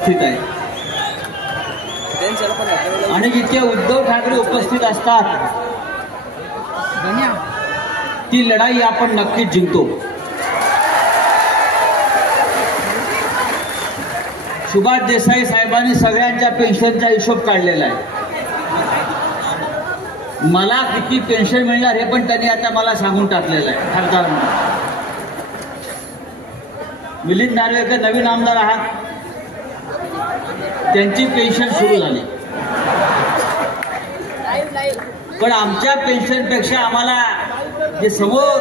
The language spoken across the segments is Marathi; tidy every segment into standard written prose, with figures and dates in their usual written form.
उपस्थित आहे आणि जिथे उद्धव ठाकरे उपस्थित असतात ती लढाई आपण नक्कीच जिंकतो। सुभाष देसाई साहेबांनी सगळ्यांच्या पेन्शनचा हिशोब काढलेला आहे। मला किती पेन्शन मिळणार हे पण त्यांनी आता मला सांगून टाकलेलं आहे। खासदार मिलिंद नार्वेकर नवीन आमदार आहात, त्यांची पेन्शन सुरू झाली, पण आमच्या पेन्शनपेक्षा आम्हाला जे समोर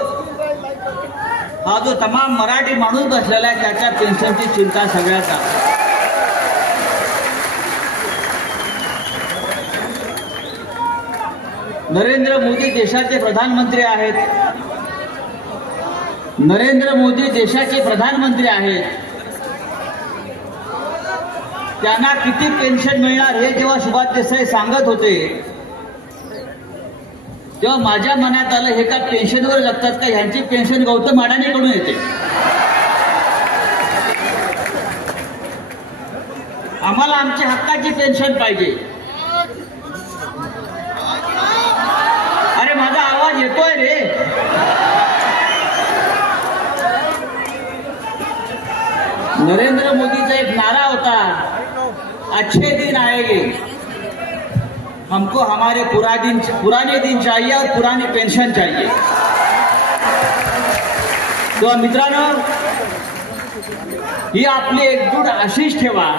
हा जो तमाम मराठी माणूस बसलेला आहे त्याच्या पेन्शनची चिंता सगळ्यात आहे। नरेंद्र मोदी देशाचे प्रधानमंत्री आहेत, नरेंद्र मोदी देशाचे प्रधानमंत्री आहेत, त्यांना किती पेन्शन मिळणार हे जेव्हा सुभाष देसाई सांगत होते तेव्हा माझ्या मनात आलं हे का पेन्शनवर जगतात का, ह्यांची पेन्शन गौतम अडाणीकडून येते। आम्हाला आमच्या हक्काची पेन्शन पाहिजे। अरे माझा आवाज येतोय रे। नरेंद्र मोदीचा एक नारा होता, अच्छे दिन आएंगे, हमको हमारे पुराने दिन चाहिए और पुरानी पेंशन चाहिए। तो मित्रांनो, ही आपली एकजूट अशीच ठेवा,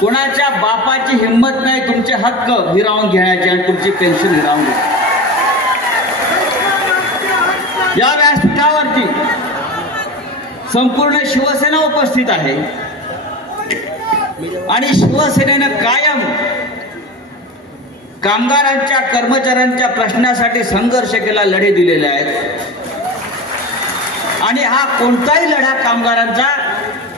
कोणाच्या बापाची हिंमत नाही तुमचे हक्क हिरावून घ्यायचे आणि तुमची पेन्शन हिरावून घ्यायची। या व्यासपीठावरती संपूर्ण शिवसेना उपस्थित आहे आणि शिवसेनेनं कायम कामगारांच्या कर्मचाऱ्यांच्या प्रश्नासाठी संघर्ष केला, लढे दिलेले आहेत आणि हा कोणताही लढा कामगारांचा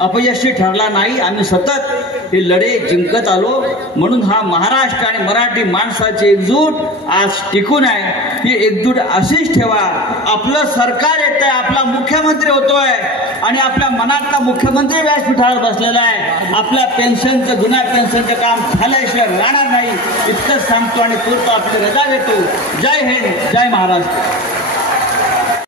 अपयशी ठरला नाही। आम्ही सतत हे लढे जिंकत आलो, म्हणून हा महाराष्ट्र आणि मराठी माणसाची एकजूट आज टिकून आहे। ही एकजूट अशीच ठेवा। आपलं सरकार येतंय, आपला मुख्यमंत्री होतोय आणि आपल्या मनातला मुख्यमंत्री व्यासपीठावर बसलेला आहे। आपल्या पेन्शनचं जुन्या पेन्शनचं काम झाल्याशिवाय राहणार नाही इतकंच सांगतो आणि पुरतो आपली रजा घेतो। जय हिंद, जय महाराष्ट्र।